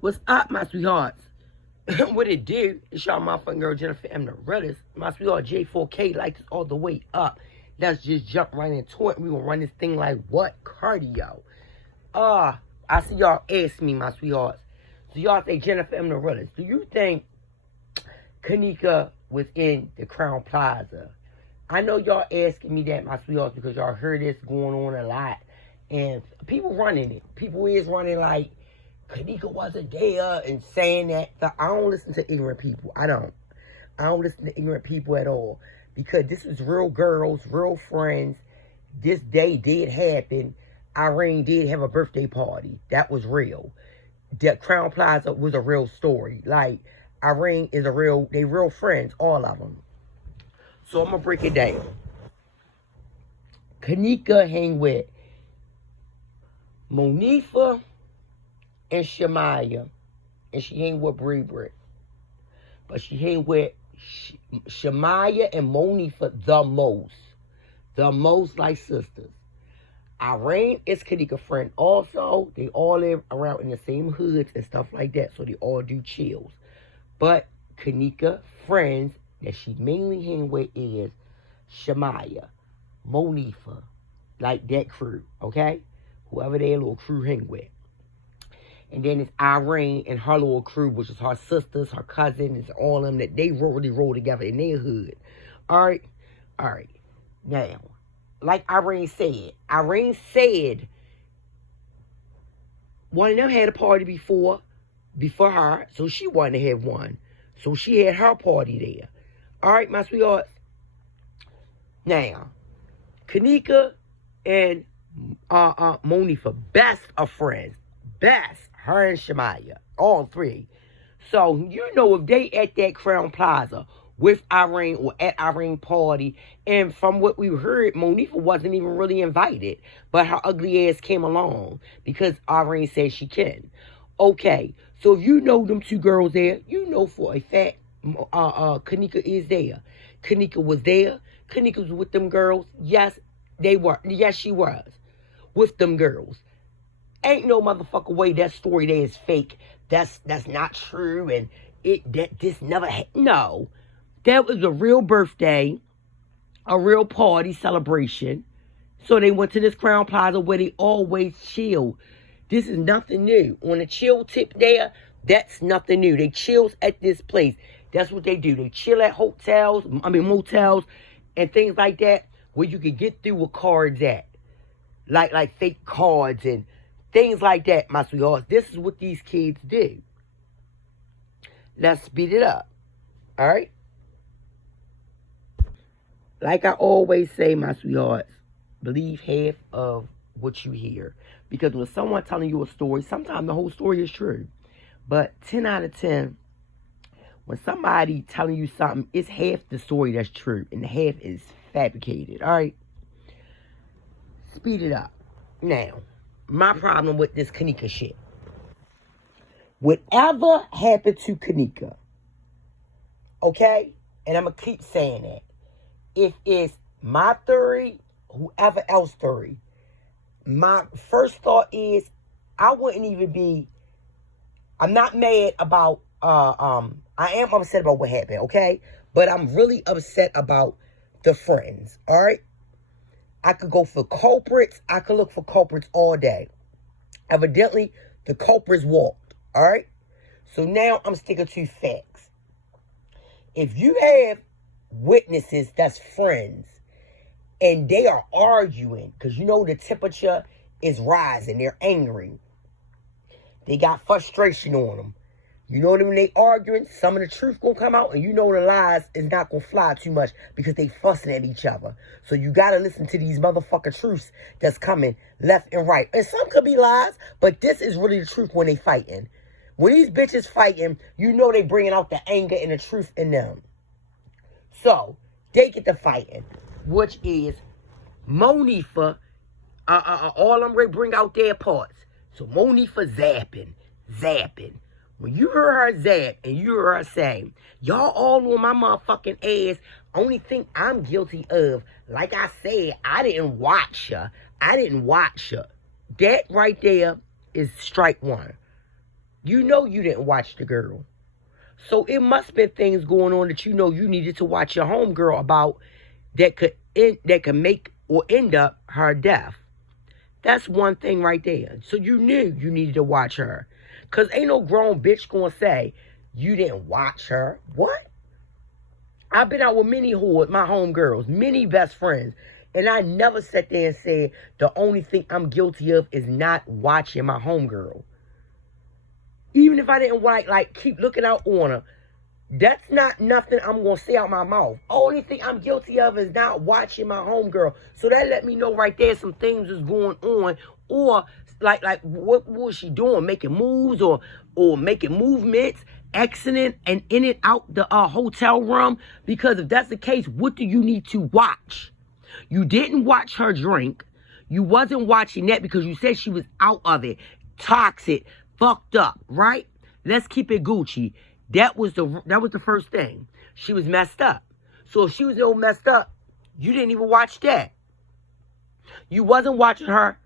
What's up, my sweethearts? What it do? It's y'all motherfucking girl Jennifer M. the realest. My sweetheart J4K likes us all the way up. Let's just jump right into it. We gonna run this thing like what? Cardio. I see y'all ask me, my sweethearts. So y'all say Jennifer M. the realest. Do you think Kenneka was in the Crown Plaza? I know y'all asking me that, my sweethearts, because y'all heard this going on a lot. And people running it. People is running like Kenneka wasn't there and saying that. So I don't listen to ignorant people. I don't listen to ignorant people at all. Because this is real girls, real friends. This day did happen. Irene did have a birthday party. That was real. The Crown Plaza was a real story. Like, Irene is they real friends, all of them. So I'm going to break it down. Kenneka hang with Monifa and Shamaya. And she hang with Bree Brick. But she hang with Shamaya and Monifa the most. The most like sisters. Irene is Kenneka's friend also. They all live around in the same hoods and stuff like that. So they all do chills. But Kenneka friends that she mainly hang with is Shamaya, Monifa, like that crew, okay? Whoever their little crew hang with. And then it's Irene and her little crew, which is her sisters, her cousins, all of them that they really roll together in their hood. All right? Now, like Irene said, one of them had a party before her, so she wanted to have one. So she had her party there. All right, my sweethearts? Now, Kenneka and Monifa, best of friends. Best. Her and Shamaya. All three. So, you know, if they at that Crown Plaza with Irene or at Irene's party, and from what we heard, Monifa wasn't even really invited, but her ugly ass came along because Irene said she can. Okay, so if you know them two girls there, you know for a fact Kenneka is there. Kenneka was there. Kenneka was with them girls. Yes, they were. Yes, she was with them girls. Ain't no motherfucker way that story there is fake. That's not true, and this never no. That was a real birthday, a real party celebration. So they went to this Crown Plaza where they always chill. This is nothing new. On a chill tip there, that's nothing new. They chills at this place. That's what they do. They chill at motels, and things like that, where you can get through with cards at. Like fake cards and things like that, my sweethearts. This is what these kids do. Let's speed it up. All right? Like I always say, my sweethearts, believe half of what you hear. Because when someone telling you a story, sometimes the whole story is true. But 10 out of 10, when somebody telling you something, it's half the story that's true. And the half is fabricated. All right? Speed it up. Now, my problem with this Kenneka shit. Whatever happened to Kenneka, okay? And I'm going to keep saying that. If it's my theory, whoever else theory, my first thought is I'm not mad about, I am upset about what happened, okay? But I'm really upset about the friends, all right? I could go for culprits. I could look for culprits all day. Evidently, the culprits walked, all right? So now I'm sticking to facts. If you have witnesses that's friends and they are arguing, because you know the temperature is rising, they're angry, they got frustration on them, you know when they arguing, some of the truth gonna come out, and you know the lies is not gonna fly too much because they fussing at each other. So you gotta listen to these motherfucking truths that's coming left and right. And some could be lies, but this is really the truth when they fighting. When these bitches fighting, you know they bringing out the anger and the truth in them. So, they get to fighting, which is Monifa, all them ready bring out their parts. So, Monifa zapping. When you heard her zap and you heard her say, y'all all on my motherfucking ass, only thing I'm guilty of, like I said, I didn't watch her. That right there is strike one. You know you didn't watch the girl. So it must have been things going on that you know you needed to watch your homegirl about that could make or end up her death. That's one thing right there. So you knew you needed to watch her. Because ain't no grown bitch going to say, you didn't watch her. What? I've been out with many whores, my homegirls, many best friends. And I never sat there and said, the only thing I'm guilty of is not watching my homegirl. Even if I didn't like keep looking out on her, that's not nothing I'm going to say out my mouth. Only thing I'm guilty of is not watching my homegirl. So that let me know right there some things is going on. Or, like what was she doing? Making moves or making movements, exiting and in and out the hotel room? Because if that's the case, what do you need to watch? You didn't watch her drink. You wasn't watching that because you said she was out of it. Toxic. Fucked up, right? Let's keep it Gucci. That was the first thing. She was messed up. So if she was all messed up, you didn't even watch that. You wasn't watching her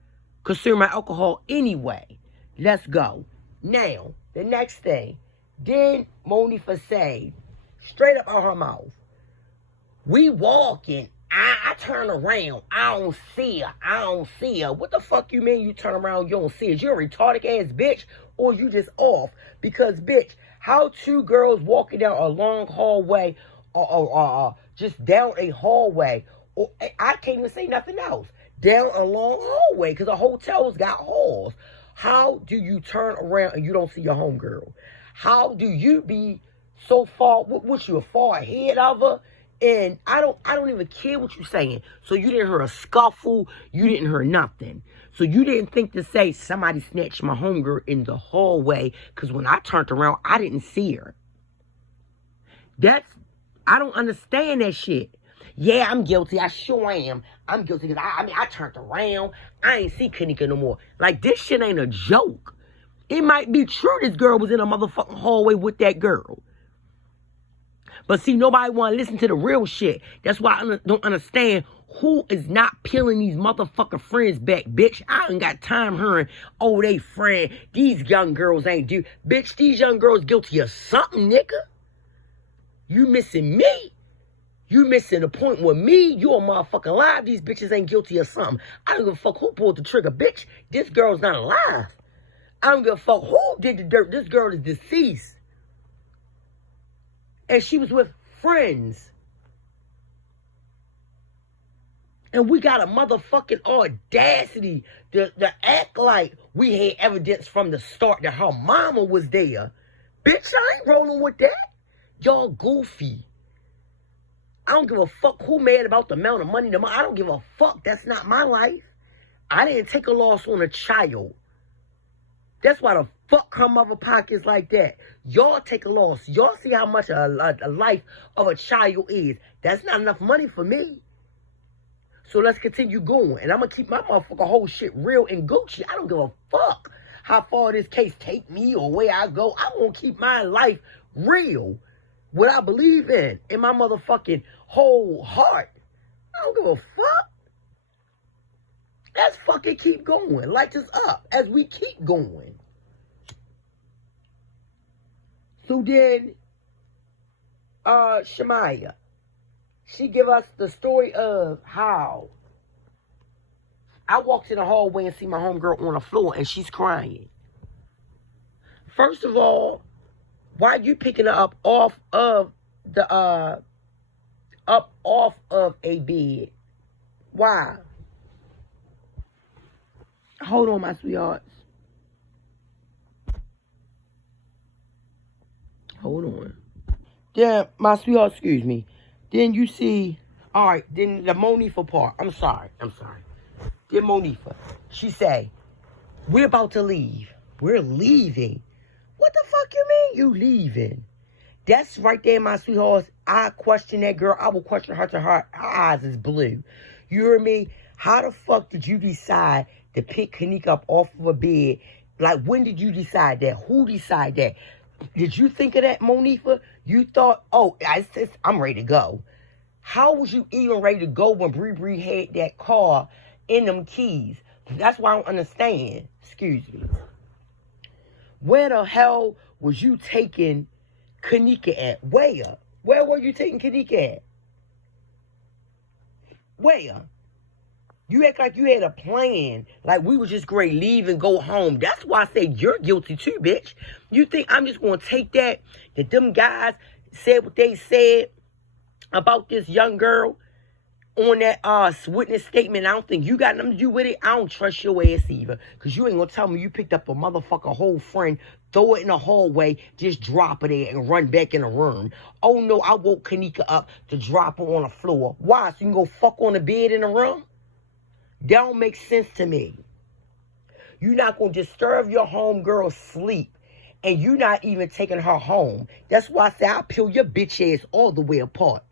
consume alcohol anyway. Let's go. Now, the next thing. Then Monifa said, straight up out her mouth, we walking. I turn around. I don't see her. I don't see her. What the fuck you mean you turn around, you don't see her? You a retarded ass bitch or you just off? Because, bitch, how two girls walking down a long hallway or just down a hallway, or I can't even say nothing else, down a long hallway because a hotel's got halls. How do you turn around and you don't see your homegirl? How do you be so far, what you far ahead of her? And I don't even care what you're saying. So you didn't hear a scuffle. You didn't hear nothing. So you didn't think to say somebody snatched my homegirl in the hallway. Because when I turned around, I didn't see her. I don't understand that shit. Yeah, I'm guilty. I sure am. I'm guilty because I turned around. I ain't see Kenneka no more. Like, this shit ain't a joke. It might be true this girl was in a motherfucking hallway with that girl. But see, nobody want to listen to the real shit. That's why I don't understand who is not peeling these motherfucking friends back, bitch. I ain't got time hearing, oh, they friend. These young girls ain't do. Bitch, these young girls guilty of something, nigga. You missing me. You missing the point with me. You a motherfucking lie. These bitches ain't guilty of something. I don't give a fuck who pulled the trigger, bitch. This girl's not alive. I don't give a fuck who did the dirt. This girl is deceased. And she was with friends. And we got a motherfucking audacity to act like we had evidence from the start that her mama was there. Bitch, I ain't rolling with that. Y'all goofy. I don't give a fuck who mad about the amount of money. I don't give a fuck. That's not my life. I didn't take a loss on a child. That's why the fuck her mother pockets like that. Y'all take a loss. Y'all see how much a life of a child is. That's not enough money for me. So let's continue going. And I'm going to keep my motherfucker whole shit real and Gucci. I don't give a fuck how far this case take me or where I go. I'm going to keep my life real. What I believe in my motherfucking whole heart. I don't give a fuck. Let's fucking keep going. Lights us up as we keep going. So then, Shamaya, she give us the story of how I walked in the hallway and see my homegirl on the floor and she's crying. First of all, why are you picking her up off of the off of a bed? Why? Hold on, my sweethearts. Hold on. Then, my sweetheart, excuse me. Then you see, all right, then the Monifa part. I'm sorry. Then Monifa, she say, we're about to leave. We're leaving. What the fuck you mean you leaving? That's right there, my sweethearts. I question that girl. I will question her till her eyes is blue. You hear me? How the fuck did you decide to pick Kenneka up off of a bed? Like, when did you decide that? Who decided that? Did you think of that, Monifa? You thought, oh, I'm ready to go. How was you even ready to go when Bree had that car in them keys? That's why I don't understand. Excuse me. Where the hell was you taking Kenneka at? Where? Where were you taking Kenneka at? Where? You act like you had a plan, like we was just going to leave and go home. That's why I say you're guilty too, bitch. You think I'm just going to take that them guys said what they said about this young girl on that witness statement? I don't think you got nothing to do with it. I don't trust your ass either, because you ain't going to tell me you picked up a motherfucker whole friend, throw it in the hallway, just drop it there and run back in the room. Oh, no, I woke Kenneka up to drop her on the floor. Why? So you can go fuck on the bed in the room? That don't make sense to me. You're not going to disturb your homegirl's sleep, and you're not even taking her home. That's why I say I'll peel your bitch ass all the way apart.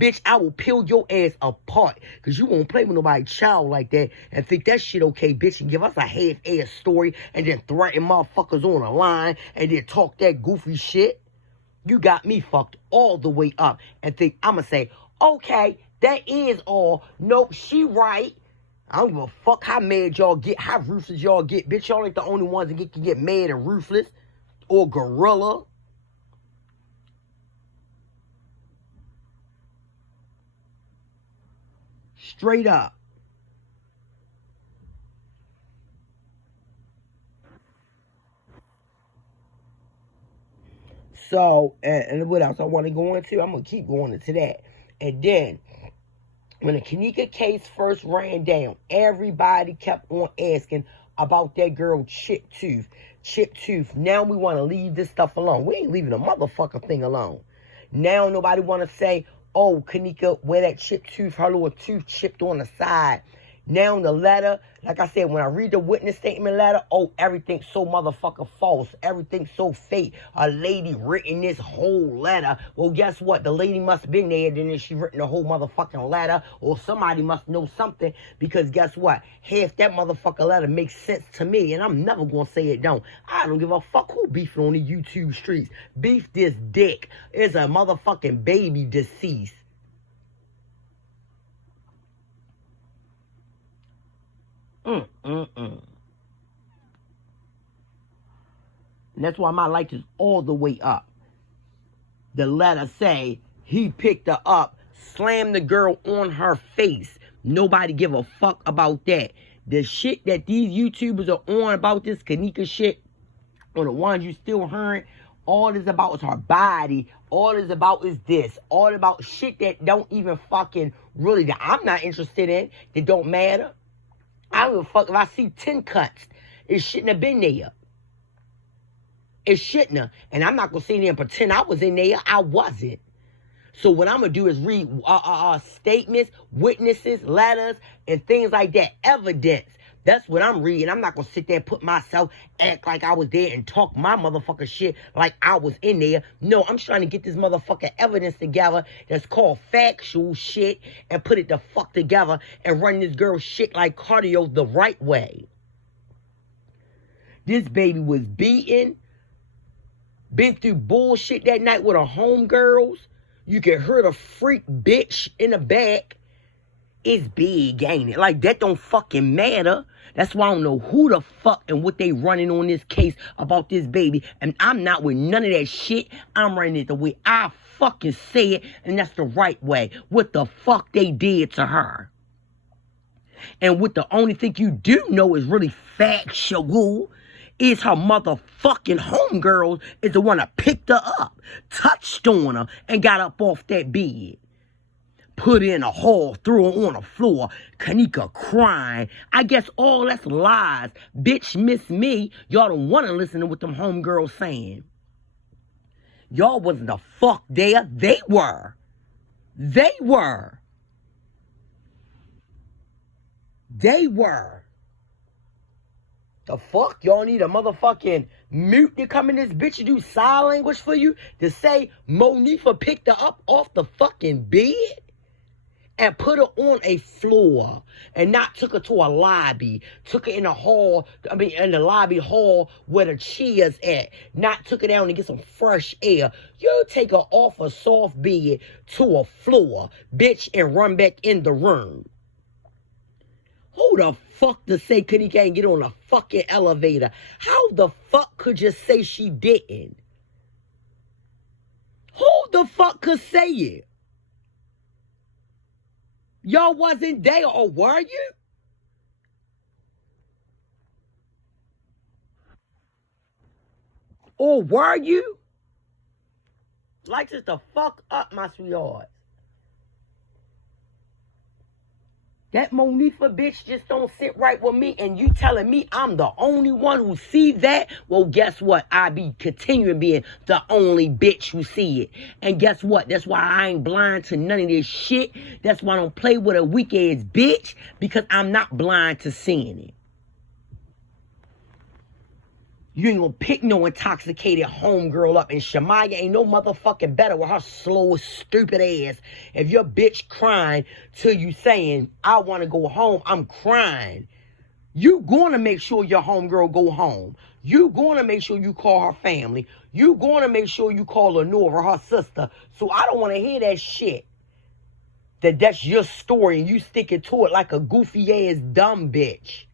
Bitch, I will peel your ass apart, because you won't play with nobody's child like that and think that shit okay, bitch, and give us a half-ass story and then threaten motherfuckers on the line and then talk that goofy shit. You got me fucked all the way up and think I'm going to say, okay, that is all. Nope, she right. I don't give a fuck how mad y'all get, how ruthless y'all get. Bitch, y'all ain't the only ones that can get mad and ruthless or gorilla. Straight up. So, and what else I want to go into? I'm going to keep going into that. And then, when the Kenneka case first ran down, everybody kept on asking about that girl Chip Tooth. Chip Tooth. Now we want to leave this stuff alone. We ain't leaving a motherfucking thing alone. Now nobody want to say, oh, Kenneka, where that Chip Tooth, her little tooth chipped on the side. Now the letter, like I said, when I read the witness statement letter, oh, everything's so motherfucking false. Everything's so fake. A lady written this whole letter. Well, guess what? The lady must have been there, then she written the whole motherfucking letter, or somebody must know something, because guess what? Half that motherfucking letter makes sense to me, and I'm never going to say it don't. I don't give a fuck who beefing on the YouTube streets. Beef this dick. Is a motherfucking baby deceased. And that's why my light is all the way up. The letter say he picked her up, slammed the girl on her face. Nobody give a fuck about that. The shit that these YouTubers are on about this Kenneka shit, or the ones you still hearing, all it's about is her body. All it's about is this. All about shit that don't even fucking really, that I'm not interested in, that don't matter. I don't give a fuck if I see 10 cuts. It shouldn't have been there. It shouldn't have. And I'm not going to sit there and pretend I was in there. I wasn't. So what I'm going to do is read statements, witnesses, letters, and things like that. Evidence. That's what I'm reading. I'm not going to sit there and put myself, act like I was there and talk my motherfucking shit like I was in there. No, I'm trying to get this motherfucking evidence together that's called factual shit and put it the fuck together and run this girl's shit like cardio the right way. This baby was beaten, been through bullshit that night with her homegirls. You can hear the freak bitch in the back. It's big, ain't it? Like, that don't fucking matter. That's why I don't know who the fuck and what they running on this case about this baby. And I'm not with none of that shit. I'm running it the way I fucking say it. And that's the right way. What the fuck they did to her. And what the only thing you do know is really factual is her motherfucking homegirls is the one that picked her up, touched on her, and got up off that bed. Put her in a hall, threw her on the floor. Kenneka crying. I guess all that's lies. Bitch, miss me. Y'all don't want to listen to what them homegirls saying. Y'all wasn't the fuck there. They were. They were. They were. The fuck? Y'all need a motherfucking mute to come in this bitch and do sign language for you to say Monifa picked her up off the fucking bed and put her on a floor and not took her to a lobby, took her in a hall, in the lobby hall where the chairs at, not took her down to get some fresh air. You take her off a soft bed to a floor, bitch, and run back in the room. Who the fuck to say Kenneka can't get on a fucking elevator? How the fuck could you say she didn't? Who the fuck could say it? Y'all wasn't there, or were you? Or were you? Like this the fuck up, my sweetheart. That Monifa bitch just don't sit right with me, and you telling me I'm the only one who sees that? Well, guess what? I be continuing being the only bitch who see it. And guess what? That's why I ain't blind to none of this shit. That's why I don't play with a weak-ass bitch, because I'm not blind to seeing it. You ain't gonna pick no intoxicated homegirl up, and Shamaya ain't no motherfucking better with her slow, stupid ass. If your bitch crying till you saying, I want to go home, I'm crying. You gonna make sure your homegirl go home. You gonna make sure you call her family. You gonna make sure you call Lenora, her sister. So I don't want to hear that shit. That's your story, and you sticking to it like a goofy ass dumb bitch.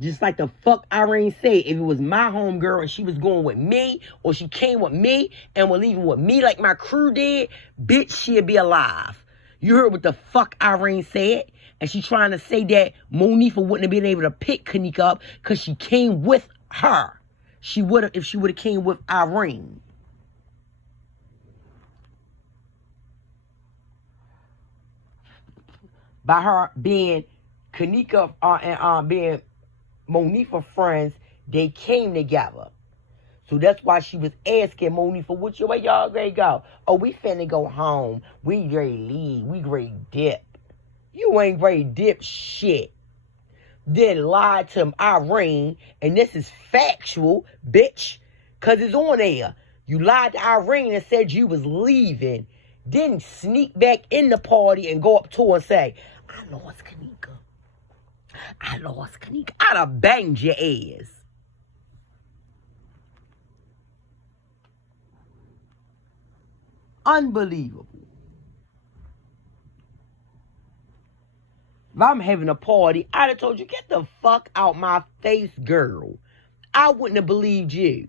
Just like the fuck Irene said, if it was my homegirl and she was going with me, or she came with me and was leaving with me like my crew did, bitch, she'd be alive. You heard what the fuck Irene said? And she trying to say that Monifa wouldn't have been able to pick Kenneka up because she came with her. She would have if she would have came with Irene. By her being Kenneka and being Monifa friends, they came together. So that's why she was asking Monifa, which way y'all ready to go? Oh, we finna go home. We ready to leave. We ready to dip. You ain't ready to dip shit. Then lied to Irene, and this is factual, bitch, because it's on there. You lied to Irene and said you was leaving. Then sneak back in the party and go up to her and say, I lost Kenneka. I lost Kenneka. I'd have banged your ass. Unbelievable. If I'm having a party, I'd have told you, get the fuck out my face, girl. I wouldn't have believed you.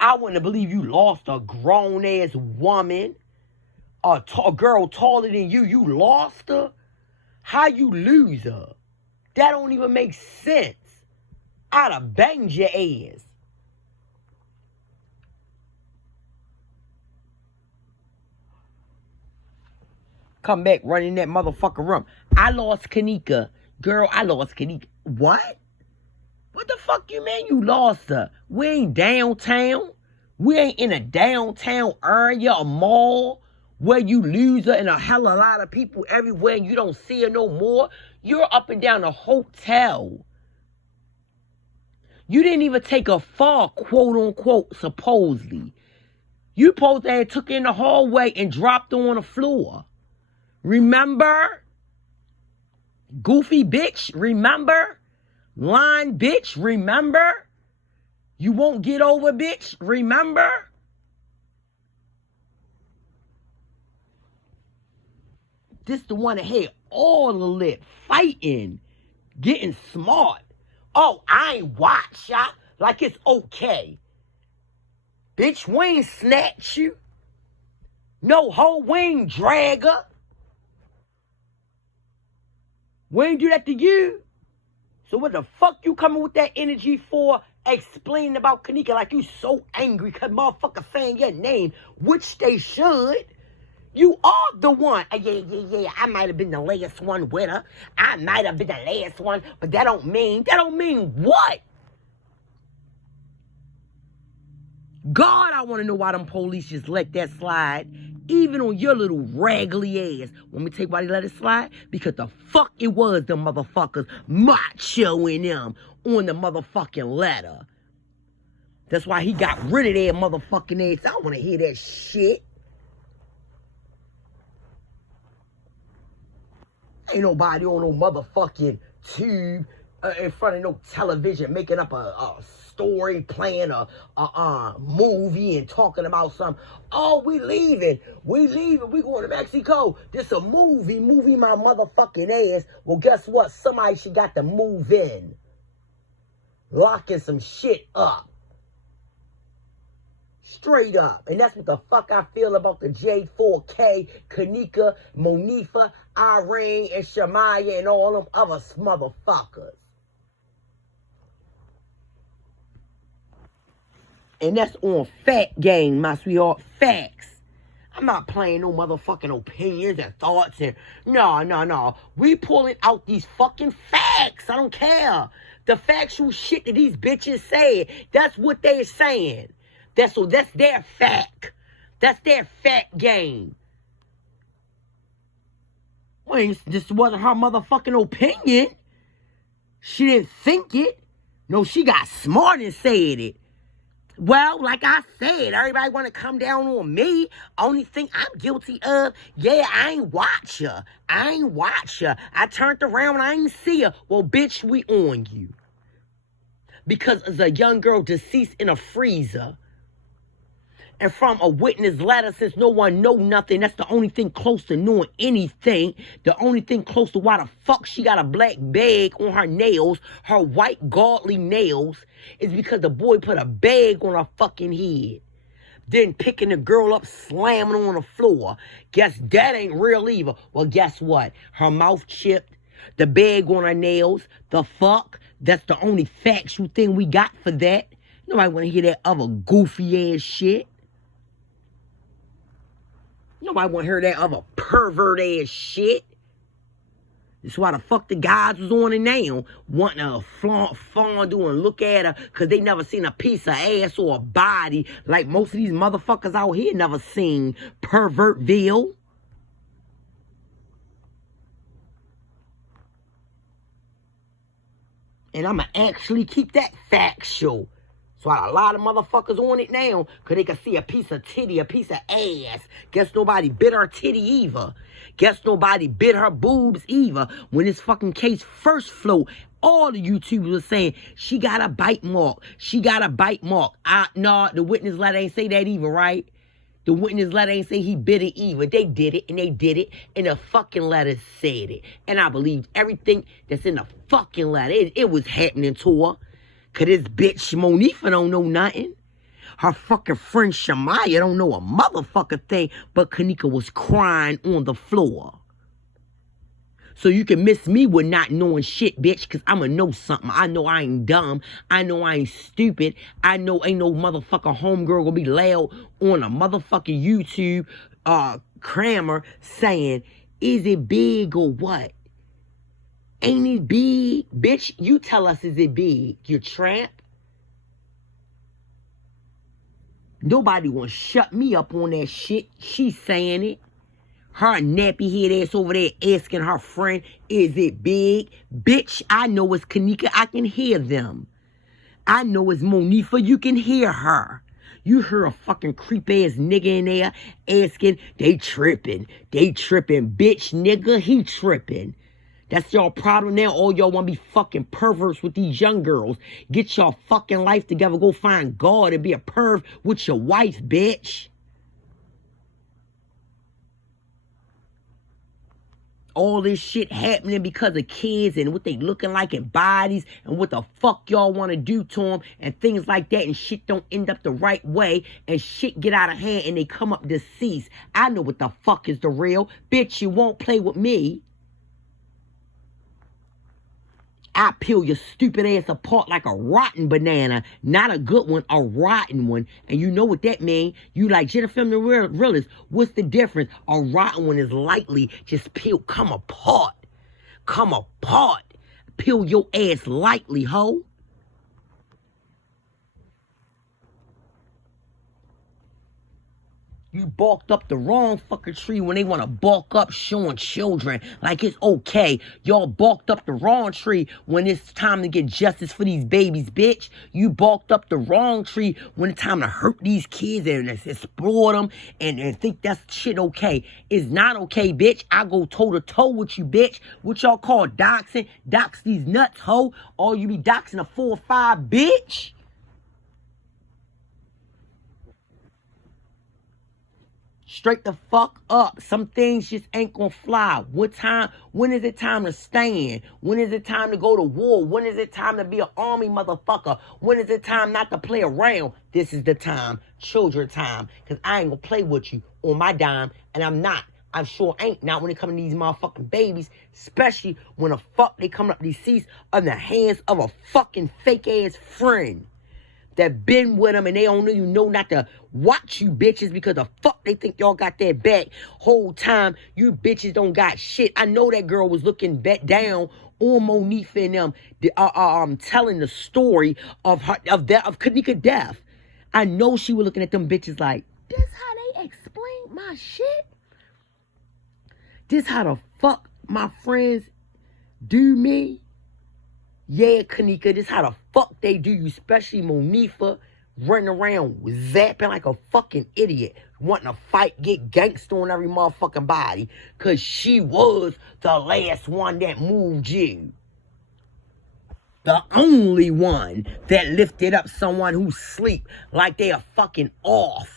I wouldn't have believed you lost a grown-ass woman. A girl taller than you. You lost her? How you lose her? That don't even make sense. I'd have banged your ass. Come back running that motherfucker room. I lost Kenneka. Girl, I lost Kenneka. What? What the fuck you mean you lost her? We ain't downtown. We ain't in a downtown area, a mall, where you lose her and a hell of a lot of people everywhere and you don't see her no more. You're up and down a hotel. You didn't even take her far, quote unquote, supposedly. You supposed to have took her in the hallway and dropped her on the floor. Remember? Goofy bitch, remember? Lying bitch, remember? You won't get over bitch, remember? This the one that had all the lip, fighting, getting smart. Oh, I ain't watch ya like it's okay. Bitch, we ain't snatch you. No hoe, we ain't drag her. We ain't do that to you. So what the fuck you coming with that energy for, explaining about Kenneka like you so angry because motherfuckers saying your name, which they should. You are the one. Yeah. I might have been the last one with her. I might have been the last one, but that don't mean what? God, I want to know why them police just let that slide, even on your little raggedy ass. Want me to tell you why they let it slide? Because the fuck it was them motherfuckers machoing them on the motherfucking letter. That's why he got rid of that motherfucking ass. I don't want to hear that shit. Ain't nobody on no motherfucking tube in front of no television making up a story, playing a movie and talking about something. Oh, we leaving. We going to Mexico. This a movie my motherfucking ass. Well, guess what? Somebody should got to move in. Locking some shit up. Straight up. And that's what the fuck I feel about the J4K, Kenneka, Monifa, Irene, and Shamaya, and all them other motherfuckers. And that's on fact game, my sweetheart. Facts. I'm not playing no motherfucking opinions and thoughts and no. We pulling out these fucking facts. I don't care. The factual shit that these bitches say, that's what they're saying. That's their fact. That's their fact game. Well, this wasn't her motherfucking opinion. She didn't think it. No, she got smart and said it. Well, like I said, everybody want to come down on me. Only thing I'm guilty of, yeah, I ain't watch her. I turned around and I ain't see her. Well, bitch, we on you. Because there's a young girl deceased in a freezer. And from a witness letter, since no one know nothing, that's the only thing close to knowing anything. The only thing close to why the fuck she got a black bag on her nails, her white godly nails, is because the boy put a bag on her fucking head. Then picking the girl up, slamming her on the floor. Guess that ain't real either. Well, guess what? Her mouth chipped, the bag on her nails, the fuck. That's the only factual thing we got for that. Nobody want to hear that other goofy ass shit. Nobody want to hear that other pervert ass shit. That's why the fuck the guys was on it now, wanting to fondue and look at her because they never seen a piece of ass or a body like most of these motherfuckers out here never seen. Pervertville. And I'ma actually keep that factual. So a lot of motherfuckers on it now, because they can see a piece of titty, a piece of ass. Guess nobody bit her titty either. Guess nobody bit her boobs either. When this fucking case first flow, all the YouTubers were saying, she got a bite mark. She got a bite mark. No, the witness letter ain't say that either, right? The witness letter ain't say he bit it either. They did it, and they did it, and the fucking letter said it. And I believed everything that's in the fucking letter. It was happening to her. Because this bitch Monifa don't know nothing. Her fucking friend Shamaya don't know a motherfucker thing. But Kenneka was crying on the floor. So you can miss me with not knowing shit, bitch. Because I'ma know something. I know I ain't dumb. I know I ain't stupid. I know ain't no motherfucker homegirl gonna be loud on a motherfucking YouTube crammer saying, is it big or what? Ain't it big? Bitch, you tell us, is it big? You tramp? Nobody want to shut me up on that shit. She's saying it. Her nappy head ass over there asking her friend, is it big? Bitch, I know it's Kenneka. I can hear them. I know it's Monifa. You can hear her. You hear a fucking creep-ass nigga in there asking, they tripping. They tripping. Bitch, nigga, he tripping. That's y'all problem now. All y'all want to be fucking perverts with these young girls. Get your fucking life together. Go find God and be a perv with your wife, bitch. All this shit happening because of kids and what they looking like in bodies and what the fuck y'all want to do to them and things like that, and shit don't end up the right way and shit get out of hand and they come up deceased. I know what the fuck is the real. Bitch, you won't play with me. I peel your stupid ass apart like a rotten banana. Not a good one, a rotten one. And you know what that means. You like Jennifer the realist. What's the difference? A rotten one is lightly just peel. Come apart. Come apart. Peel your ass lightly, ho. You barked up the wrong fucking tree when they want to bark up showing children like it's okay. Y'all barked up the wrong tree when it's time to get justice for these babies, bitch. You barked up the wrong tree when it's time to hurt these kids and explore them and think that's shit okay. It's not okay, bitch. I go toe to toe with you, bitch. What y'all call doxing? Dox these nuts, ho. Or you be doxing a 4 or 5, bitch. Straight the fuck up. Some things just ain't gonna fly. When is it time to stand? When is it time to go to war? When is it time to be an army motherfucker? When is it time not to play around? This is the time. Children time. Because I ain't gonna play with you on my dime. And I'm not. I sure ain't. Not when it comes to these motherfucking babies. Especially when the fuck they come up these seats in the hands of a fucking fake ass friend that been with them and they don't even know not to watch you bitches because the fuck they think y'all got their back. Whole time you bitches don't got shit. I know that girl was looking back down on Monifa and them telling the story of Kenneka death. I know she was looking at them bitches like, this how they explain my shit? This how the fuck my friends do me? Yeah, Kenneka, this how the fuck they do you, especially Monifa, running around zapping like a fucking idiot, wanting to fight, get gangster on every motherfucking body, because she was the last one that moved you. The only one that lifted up someone who sleep like they are fucking off.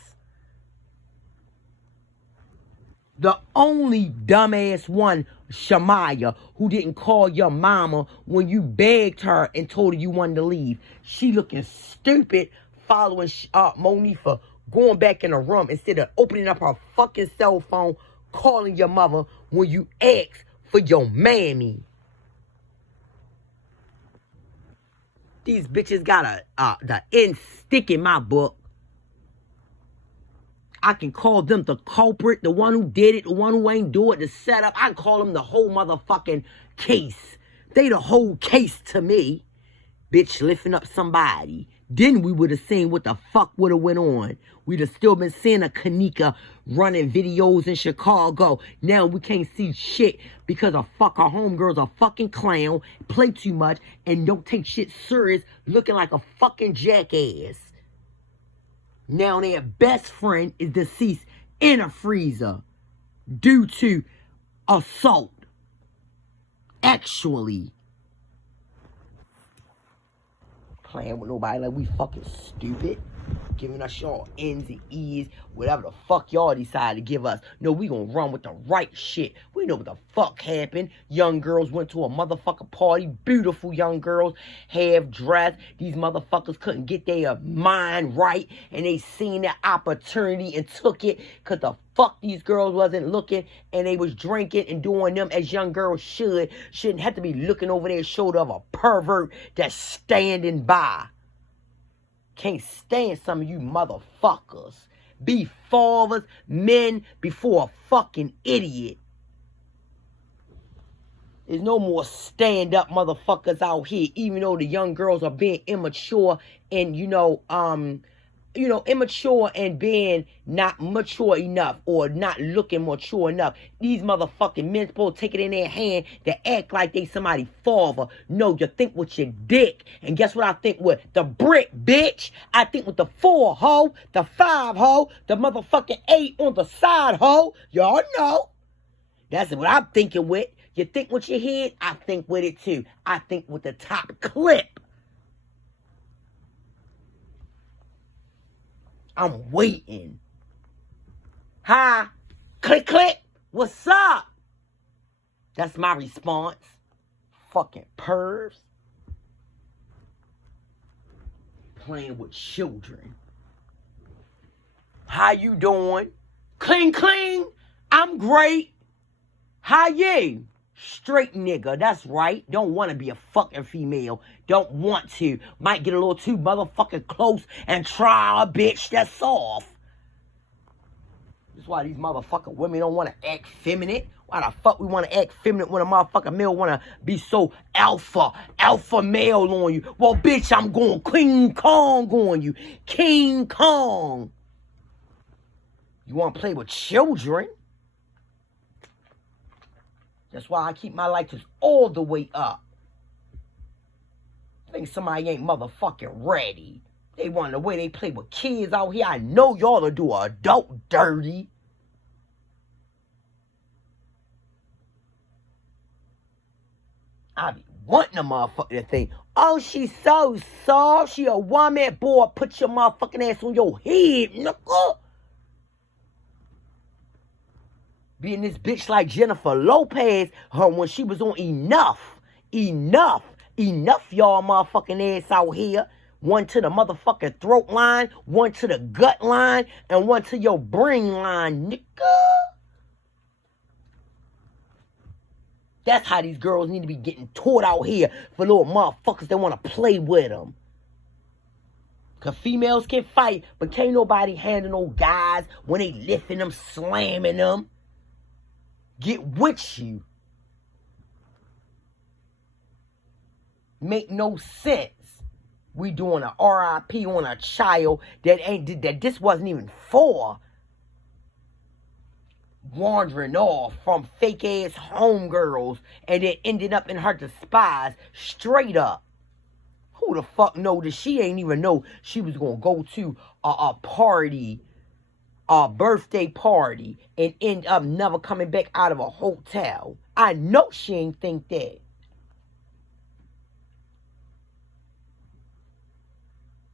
The only dumbass one, Shamaya, who didn't call your mama when you begged her and told her you wanted to leave. She looking stupid following Monifa, going back in the room instead of opening up her fucking cell phone, calling your mother when you asked for your mammy. These bitches got the end stick in my book. I can call them the culprit, the one who did it, the one who ain't do it, the setup. I can call them the whole motherfucking case. They the whole case to me. Bitch lifting up somebody. Then we would have seen what the fuck would have went on. We'd have still been seeing a Kenneka running videos in Chicago. Now we can't see shit because our homegirl's a fucking clown, play too much, and don't take shit serious, looking like a fucking jackass. Now their best friend is deceased in a freezer due to assault. Actually. Playing with nobody like we fucking stupid. Giving us y'all ends and E's, whatever the fuck y'all decide to give us. No, we gonna run with the right shit. We know what the fuck happened. Young girls went to a motherfucking party. Beautiful young girls, half dressed. These motherfuckers couldn't get their mind right. And they seen that opportunity and took it. Cause the fuck these girls wasn't looking. And they was drinking and doing them as young girls should. Shouldn't have to be looking over their shoulder of a pervert that's standing by. Can't stand some of you motherfuckers. Be fathers, men, before a fucking idiot. There's no more stand-up motherfuckers out here, even though the young girls are being immature and, immature and being not mature enough or not looking mature enough. These motherfucking men supposed to take it in their hand to act like they somebody's father. No, you think with your dick. And guess what I think with? The brick, bitch. I think with the 4, ho. The 5, ho. The motherfucking 8 on the side, ho. Y'all know. That's what I'm thinking with. You think with your head? I think with it too. I think with the top clip. I'm waiting. Hi. Click, click. What's up? That's my response. Fucking pervs. Playing with children. How you doing? Cling, cling. I'm great. How you? Straight nigga, that's right. Don't want to be a fucking female. Don't want to. Might get a little too motherfucking close and try a bitch that's soft. That's why these motherfucking women don't want to act feminine. Why the fuck we want to act feminine when a motherfucking male want to be so alpha male on you? Well, bitch, I'm going King Kong on you. King Kong. You want to play with children? That's why I keep my lighters all the way up. Think somebody ain't motherfucking ready. They want the way they play with kids out here. I know y'all to do adult dirty. I be wanting a motherfucker to think, oh, she's so soft. She a woman. Boy, put your motherfucking ass on your head, nigga. Being this bitch like Jennifer Lopez, her when she was on Enough, y'all motherfucking ass out here. One to the motherfucking throat line, one to the gut line, and one to your brain line, nigga. That's how these girls need to be getting taught out here for little motherfuckers that want to play with them. Because females can fight, but can't nobody handle no guys when they lifting them, slamming them. Get with you. Make no sense. We doing a RIP on a child that this wasn't even for. Wandering off from fake ass homegirls and then ended up in her despise straight up. Who the fuck know that she ain't even know she was gonna go to a party, a birthday party, and end up never coming back out of a hotel? I know she ain't think that.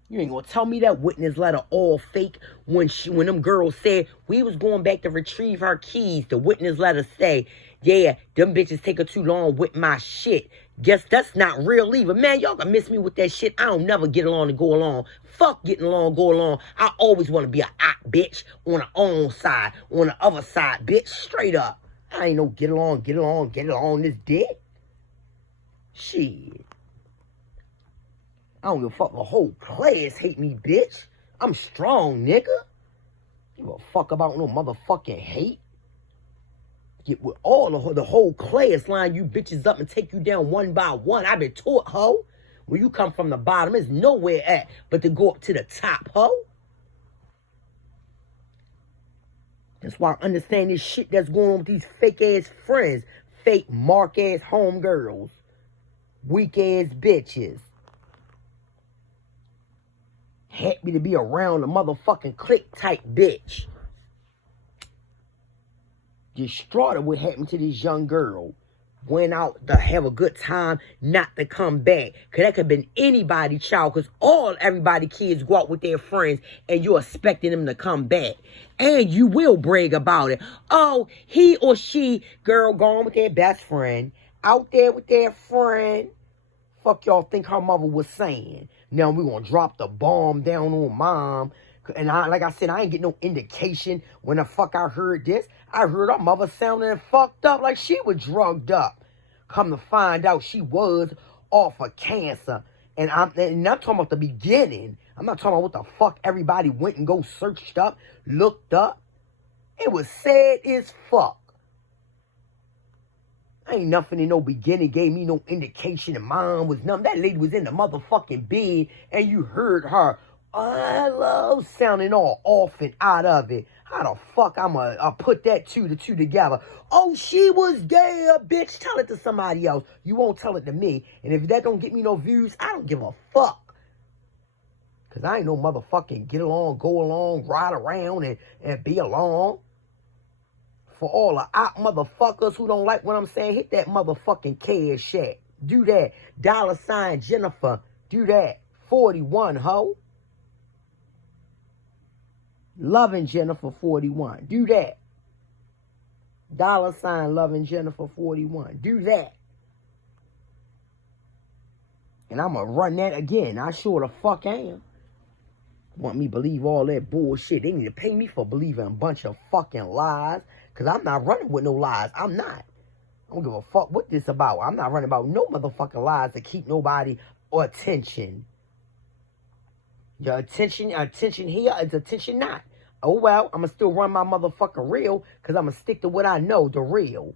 You ain't gonna tell me that witness letter all fake when them girls said we was going back to retrieve her keys. The witness letter say, yeah, them bitches take her too long with my shit. Guess that's not real either. Man, y'all gonna miss me with that shit. I don't never get along to go along. Fuck getting along, go along. I always want to be a op bitch on the own side, on the other side, bitch. Straight up. I ain't no get along this dick. Shit. I don't give a fuck. The whole class hate me, bitch. I'm strong, nigga. Give a fuck about no motherfucking hate. Get with all the whole class line you bitches up and take you down one by one. I been taught, ho. When you come from the bottom, there's nowhere at but to go up to the top, ho. That's why I understand this shit that's going on with these fake ass friends. Fake mark ass homegirls. Weak ass bitches. Happy to be around a motherfucking click type bitch. Distraught at what happened to this young girl. Went out to have a good time, not to come back. Because that could have been anybody's child. Because everybody kids go out with their friends and you're expecting them to come back. And you will brag about it. Oh, he or she, girl, gone with their best friend. Out there with their friend. Fuck y'all think her mother was saying. Now we gonna drop the bomb down on mom. And like I said, I ain't get no indication when the fuck I heard this. I heard her mother sounding fucked up like she was drugged up. Come to find out she was off of cancer. And I'm talking about the beginning. I'm not talking about what the fuck everybody went and go searched up, looked up. It was sad as fuck. Ain't nothing in no beginning gave me no indication that mom was numb. That lady was in the motherfucking bed and you heard her, hello, sounding all off and out of it. How the fuck I'ma put the two together? Oh, she was there, bitch. Tell it to somebody else. You won't tell it to me. And if that don't get me no views, I don't give a fuck. Because I ain't no motherfucking get along, go along, ride around and be along. For all the out motherfuckers who don't like what I'm saying, hit that motherfucking cash shack. Do that. $ Jennifer. Do that. 41, ho. Loving Jennifer 41. Do that. $ loving Jennifer 41. Do that. And I'm going to run that again. I sure the fuck am. Want me to believe all that bullshit. They need to pay me for believing a bunch of fucking lies. Because I'm not running with no lies. I'm not. I don't give a fuck what this about. I'm not running about no motherfucking lies to keep nobody or attention. Your attention here is attention not. Oh, well, I'm going to still run my motherfucking real because I'm going to stick to what I know, the real.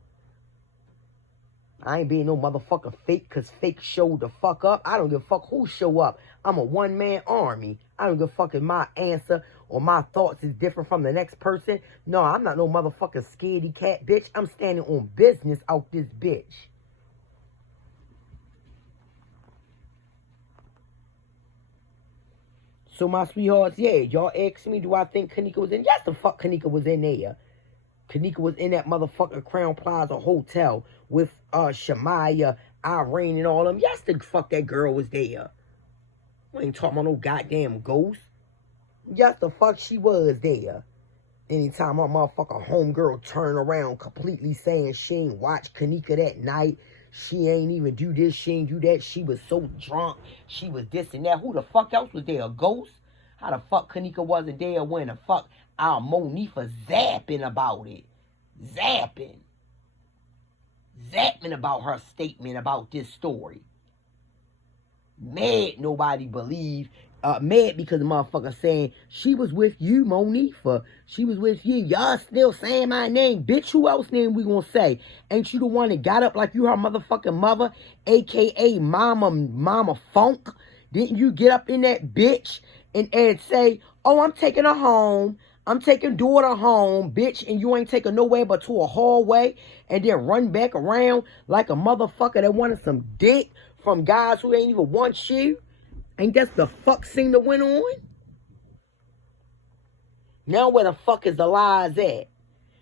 I ain't being no motherfucker fake because fake showed the fuck up. I don't give a fuck who show up. I'm a one-man army. I don't give a fuck if my answer or my thoughts is different from the next person. No, I'm not no motherfucking scaredy cat, bitch. I'm standing on business out this bitch. So my sweethearts, yeah, y'all asked me, do I think Kenneka was in? Yes, the fuck Kenneka was in there. Kenneka was in that motherfucking Crown Plaza hotel with Shamaya, Irene, and all them. Yes, the fuck that girl was there. We ain't talking about no goddamn ghost. Yes, the fuck she was there. Anytime my motherfucker homegirl turn around completely saying she ain't watch Kenneka that night, she ain't even do this, she ain't do that, she was so drunk, she was this and that. Who the fuck else was there? A ghost? How the fuck Kenneka wasn't there when the fuck our Monifa zapping about it? Zapping about her statement about this story. Mad nobody believed. Mad because the motherfucker saying she was with you, Monifa. She was with you. Y'all still saying my name. Bitch, who else name we gonna say? Ain't you the one that got up like you her motherfucking mother? AKA Mama Funk. Didn't you get up in that bitch and say, oh, I'm taking her home. I'm taking daughter home, bitch, and you ain't taking nowhere but to a hallway and then run back around like a motherfucker that wanted some dick from guys who ain't even want you? Ain't that the fuck scene that went on? Now where the fuck is the lies at?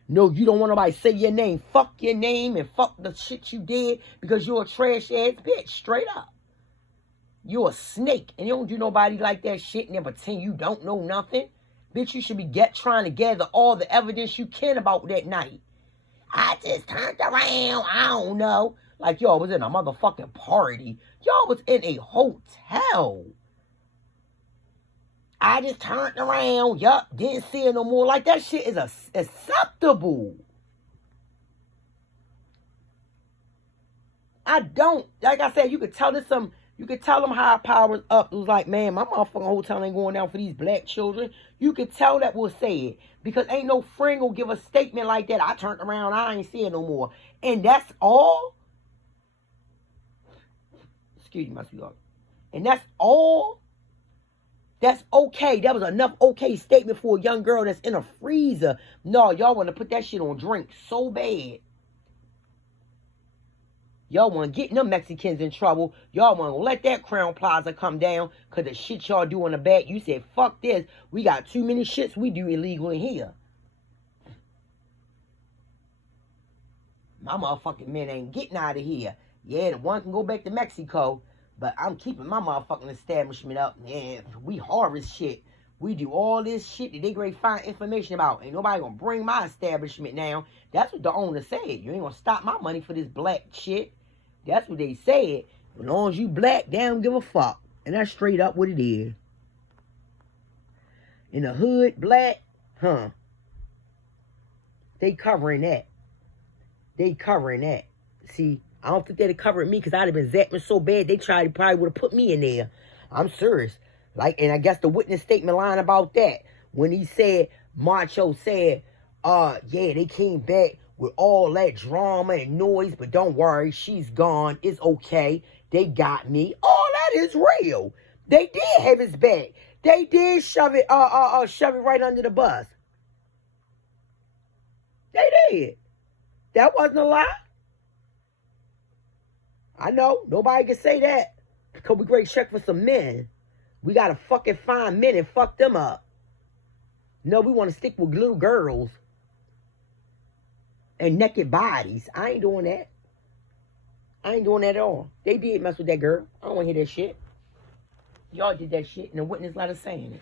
No, you don't want nobody to say your name. Fuck your name and fuck the shit you did because you're a trash ass bitch. Straight up. You're a snake and you don't do nobody like that shit and then pretend you don't know nothing. Bitch, you should be trying to gather all the evidence you can about that night. I just turned around. I don't know. Like y'all was in a motherfucking party. Y'all was in a hotel. I just turned around. Yup, didn't see it no more. Like that shit is acceptable. I don't. Like I said, you could tell this some. You could tell them higher powers up. It was like, man, my motherfucking hotel ain't going down for these black children. You could tell that was said. Because ain't no friend gonna give a statement like that. I turned around, I ain't see it no more. And that's all? Excuse me, my sweetheart. And that's all? That's okay. That was enough okay statement for a young girl that's in a freezer. No, y'all want to put that shit on drink so bad. Y'all want to get them Mexicans in trouble. Y'all want to let that Crown Plaza come down because the shit y'all do in the back. You said, fuck this. We got too many shits we do illegal in here. My motherfucking men ain't getting out of here. Yeah, the one can go back to Mexico, but I'm keeping my motherfucking establishment up. Yeah, we harvest shit. We do all this shit that they great find information about. Ain't nobody gonna bring my establishment down. That's what the owner said. You ain't gonna stop my money for this black shit. That's what they said. As long as you black, they don't give a fuck. And that's straight up what it is. In the hood, black, they covering that. They covering that. See, I don't think they'd covering me because I'd have been zapping so bad they probably would have put me in there. I'm serious. Like, and I guess the witness statement line about that, when he said, Macho said, yeah, they came back with all that drama and noise, but don't worry, she's gone. It's okay. They got me. All that is real. They did have his back. They did shove it right under the bus. They did. That wasn't a lie. I know. Nobody can say that. Because we great check for some men. We got to fucking find men and fuck them up. No, we want to stick with little girls. And naked bodies. I ain't doing that. I ain't doing that at all. They did mess with that girl. I don't want to hear that shit. Y'all did that shit and the witness letter saying it.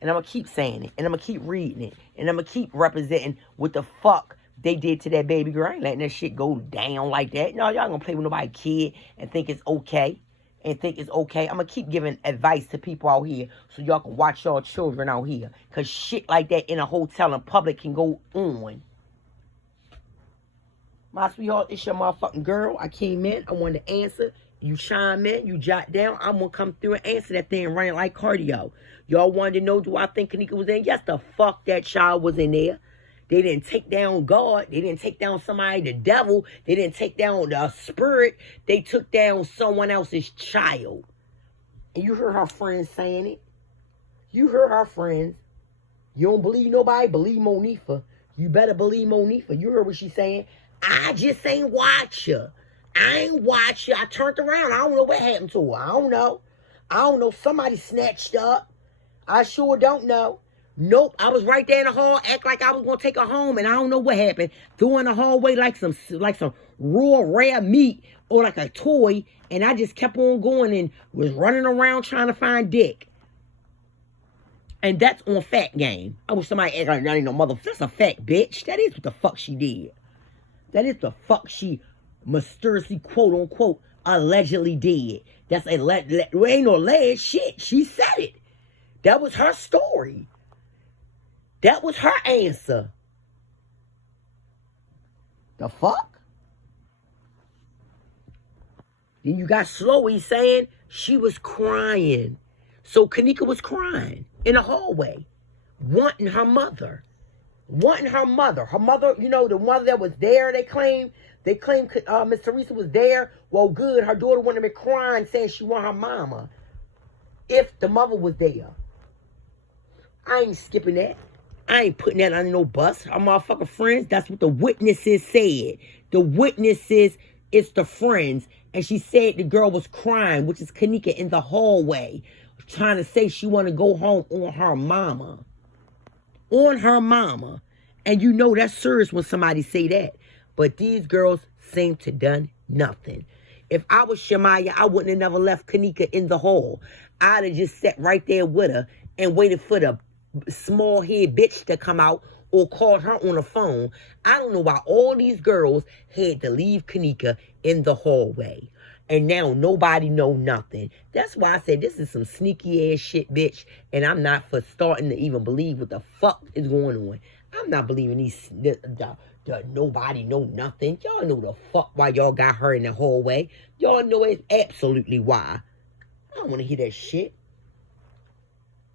And I'm going to keep saying it. And I'm going to keep reading it. And I'm going to keep representing what the fuck they did to that baby girl. I ain't letting that shit go down like that. No, y'all gonna play with nobody's kid and think it's okay. I'm gonna keep giving advice to people out here so y'all can watch y'all children out here. Because shit like that in a hotel in public can go on. My sweetheart, it's your motherfucking girl. I came in. I wanted to answer. You chime in. You jot down. I'm gonna come through and answer that thing running like cardio. Y'all wanted to know, do I think Kenneka was in? Yes, the fuck that child was in there. They didn't take down God. They didn't take down somebody, the devil. They didn't take down the spirit. They took down someone else's child. And you heard her friends saying it. You heard her friends. You don't believe nobody? Believe Monifa. You better believe Monifa. You heard what she's saying. I just ain't watch her. I ain't watch her. I turned around. I don't know what happened to her. I don't know. I don't know. Somebody snatched up. I sure don't know. Nope. I was right there in the hall, act like I was gonna take her home, and I don't know what happened. Threw in the hallway like some raw rare meat or like a toy, and I just kept on going and was running around trying to find dick. And that's on Fat Game. I wish somebody act like that ain't no motherfucker. That's a fact, bitch. That is what the fuck she did. That is the fuck she mysteriously, quote unquote, allegedly did. That's a ain't no alleged shit. She said it. That was her story. That was her answer. The fuck? Then you got Sloey saying she was crying. So Kenneka was crying in the hallway, wanting her mother. Wanting her mother. Her mother, you know, the mother that was there, they claim Miss Teresa was there. Well, good. Her daughter wouldn't have been crying saying she want her mama if the mother was there. I ain't skipping that. I ain't putting that under no bus. Our motherfucking friends, that's what the witnesses said. The witnesses, it's the friends. And she said the girl was crying, which is Kenneka, in the hallway, trying to say she want to go home on her mama. On her mama. And you know that's serious when somebody say that. But these girls seem to done nothing. If I was Shemaya, I wouldn't have never left Kenneka in the hall. I'd have just sat right there with her and waited for the small head bitch to come out or called her on the phone. I don't know why all these girls had to leave Kenneka in the hallway. And now nobody know nothing. That's why I said this is some sneaky ass shit, bitch. And I'm not for starting to even believe what the fuck is going on. I'm not believing the nobody know nothing. Y'all know the fuck why y'all got her in the hallway. Y'all know it's absolutely why. I don't want to hear that shit.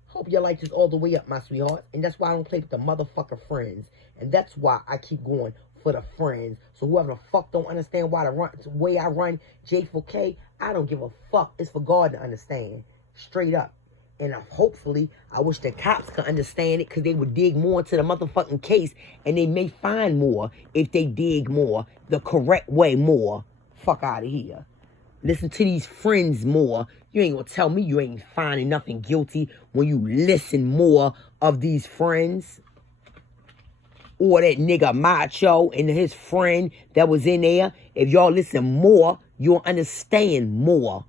Hope y'all like this all the way up, my sweetheart. And that's why I don't play with the motherfucker friends. And that's why I keep going for the friends. So whoever the fuck don't understand why the way I run J4K, I don't give a fuck. It's for God to understand. Straight up. And hopefully, I wish the cops could understand it because they would dig more into the motherfucking case. And they may find more if they dig more. The correct way more. Fuck out of here. Listen to these friends more. You ain't gonna tell me you ain't finding nothing guilty when you listen more of these friends. Or that nigga Macho and his friend that was in there. If y'all listen more, you'll understand more.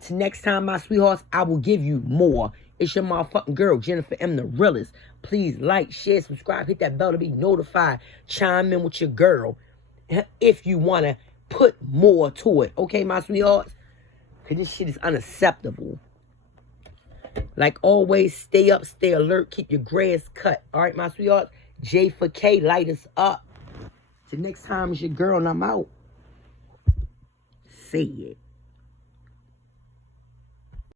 Till next time, my sweethearts, I will give you more. It's your motherfucking girl, Jennifer M. the realest. Please like, share, subscribe, hit that bell to be notified. Chime in with your girl if you want to put more to it. Okay, my sweethearts? Because this shit is unacceptable. Like always, stay up, stay alert, keep your grass cut. All right, my sweethearts? J4K, light us up. Till next time, it's your girl and I'm out. Say it.